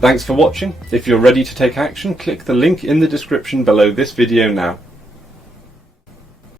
Thanks for watching. If you're ready to take action, click the link in the description below this video now.